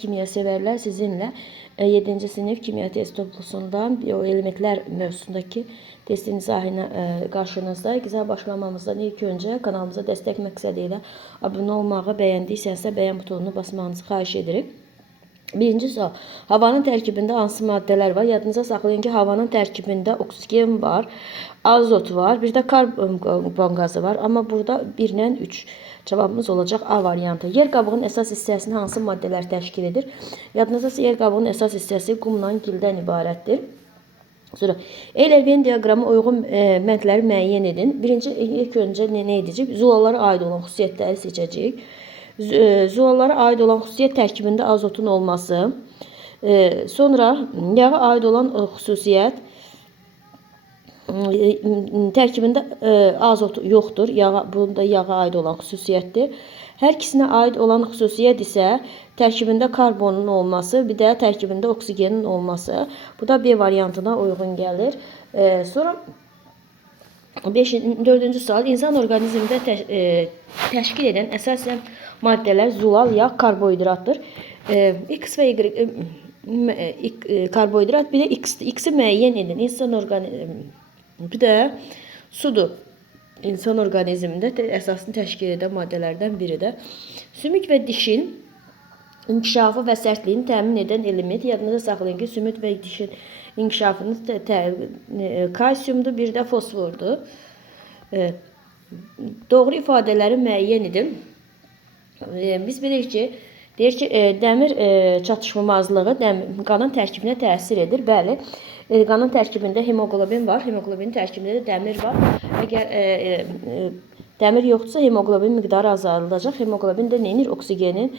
kimya severler sizinle 7. sınıf kimya test toplusundan bioelementler mövzusundaki testin izahına qarşınızdayıq. İzah başlamamızdan ilk önce kanalımıza destek məqsədilə abunə olmağı, bəyəndiysənsə bəyən butonunu basmanızı xahiş edirik. Birinci sual. Havanın tərkibində hansı maddələr var? Yadınıza saxlayın ki, havanın tərkibində oksigen var, azot var, bir də karbon qazı var. Amma burada 1 ilə 3 cavabımız olacaq A variantı. Yer qabığının əsas hissəsini hansı maddələr təşkil edir? Yadınızda yer qabığının əsas hissəsi qumla gildən ibarətdir. Sonra Eyler-Venn diaqramı uyğun məntləri müəyyən edin. Birinci, ilk öncə nə edəcəyik? Zulalara aid olan xüsusiyyətləri seçəcəyik. Zulalara aid olan xüsusiyyət tərkibində azotun olması. Sonra yağa aid olan xüsusiyyət tərkibində azot yoxdur. Bunda yağa aid olan xüsusiyyətdir. Hər ikisinə aid olan xüsusiyyət isə tərkibində karbonun olması, bir də tərkibində oksigenin olması. Bu da B variantına uyğun gəlir. Sonra 4-cü sual. İnsan orqanizmində təşkil edən əsasən maddələr zulal, yağ, karbohidratdır. X və Y karbohidrat, bir də X-i müəyyən edin. İnsan orqanizmi, bir də sudur. İnsan orqanizmində əsasını təşkil edən maddələrdən biri də. Sümük və dişin inkişafı və sərtliyini təmin edən element. Yadınıza saxlayın ki, sümük və dişin inkişafını kalsiyumdur, bir də fosfordur. Doğru ifadələri müəyyən edin. Biz bilirik ki, dəmir çatışmamazlığı qanın tərkibinə təsir edir. Bəli, qanın tərkibində hemoglobin var. Hemoglobinin tərkibində də dəmir var. Əgər dəmir yoxdursa, hemoglobin miqdarı azaldılacaq. Hemoglobin də neyinir? Oksigenin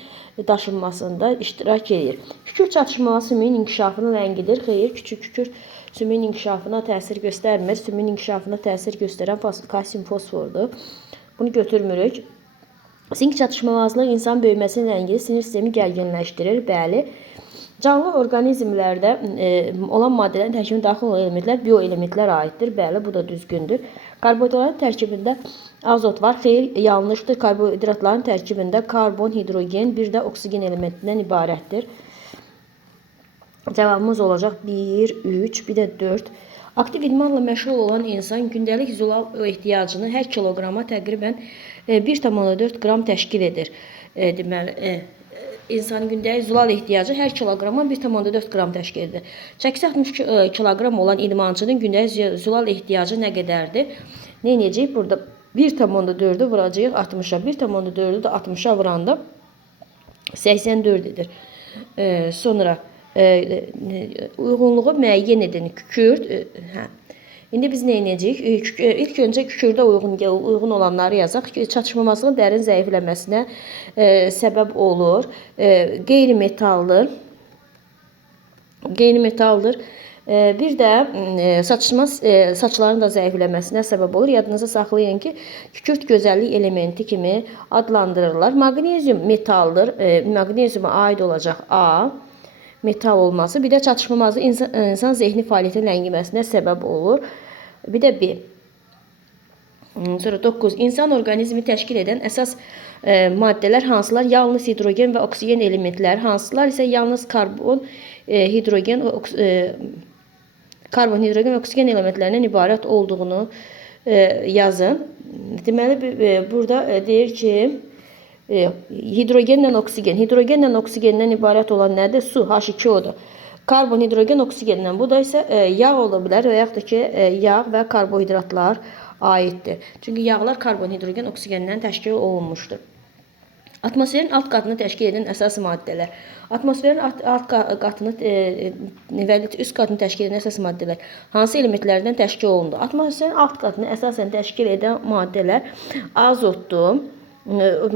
daşınmasında iştirak edir. Kükür çatışmaması sümüyün inkişafını ləngidir. Xeyr, küçük kükür sümüyün inkişafına təsir göstərmir. Sümüyün inkişafına təsir göstərən kalsiyum fosfordur. Bunu götürmürük. Zink çatışmamazlığı insan böyüməsini ləngidir. Sinir sistemi gərginləşdirir. Bəli. Canlı orqanizmlərdə olan maddələrin tərkibinə daxil olan elementlər bioelementlər aiddir. Bəli, bu da düzgündür. Karbohidratların tərkibində azot var. Xeyr, yanlışdır. Karbohidratların tərkibində karbon, hidrogen, bir də oksigen elementindən ibarətdir. Cavabımız olacaq 1, 3, bir də 4. Aktiv idmanla məşğul olan insan gündəlik zulal ehtiyacını hər kiloqrama təqribən 1,4 qram təşkil edir. Deməli, insanın gündəlik zulal ehtiyacı hər kiloqrama 1,4 qram təşkil edir. Çəkisi 60 kiloqram olan idmançının gündəlik zulal ehtiyacı nə qədərdir? Nə edəcəyik? Burada 1,4'ü vuracağıq 60'a. 1,4'ü də 60'a vuranda 84 edir. Sonra uyğunluğu müəyyən edin. Kükürt. İndi biz nə edəcəyik? İlk öncə kükürdə uyğun olanları yazaq. Çatışmamazlığın dərin zəifləməsinə səbəb olur. Qeyri-metaldır. Bir də saçların da zəifləməsinə səbəb olur. Yadınıza saxlayın ki, kükürt gözəllik elementi kimi adlandırırlar. Maqnezium metaldır. Maqneziuma aid olacaq A. Metal olması. Bir də çatışmamazlığı insan zehni fəaliyyətin ləngiməsinə səbəb olur. Bir də B. Sonra 9. İnsan orqanizmi təşkil edən əsas maddələr hansılar? Yalnız hidrogen və oksigen elementlər. Hansılar isə yalnız karbon, hidrogen və oksigen elementlərindən ibarət olduğunu yazın. Deməli, burada deyir ki, hidrogenlə oksigendən ibarət olan nədir? Su, H2O-dur. Karbon, hidrogen, oksigendən. Bu da isə yağ ola bilər və yaxud da ki, yağ və karbohidratlar aiddir. Çünki yağlar karbon, hidrogen, oksigendən təşkil olunmuşdur. Atmosferin alt qatını təşkil edən əsas maddələr. Atmosferin alt qatını və üst qatını təşkil edən əsas maddələr hansı elementlərdən təşkil olundu? Atmosferin alt qatını əsasən təşkil edən maddələr azotdur,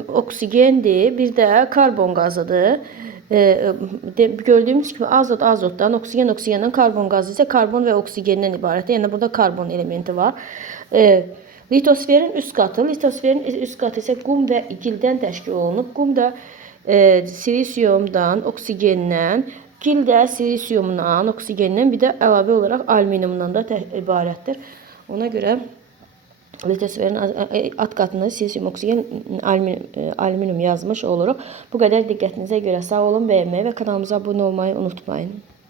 oksigendir, bir də karbon qazıdır. Gördüyümüz kimi azot azotdan, oksigendən, karbon qazı isə karbon və oksigendən ibarətdir. Yəni burada karbon elementi var. Litosferin üst qatı isə qum və gildən təşkil olunub. Qum da silisiumdan, oksigendən, gil də silisiumdan, oksigendən, bir də əlavə olaraq alüminiumdan da ibarətdir. Ona görə Litosferin alt qatında silisium oksigen alüminium yazmış oluruq. Bu qədər diqqətinizə görə sağ olun, bəyənməyi və kanalımıza abunə olmayı unutmayın.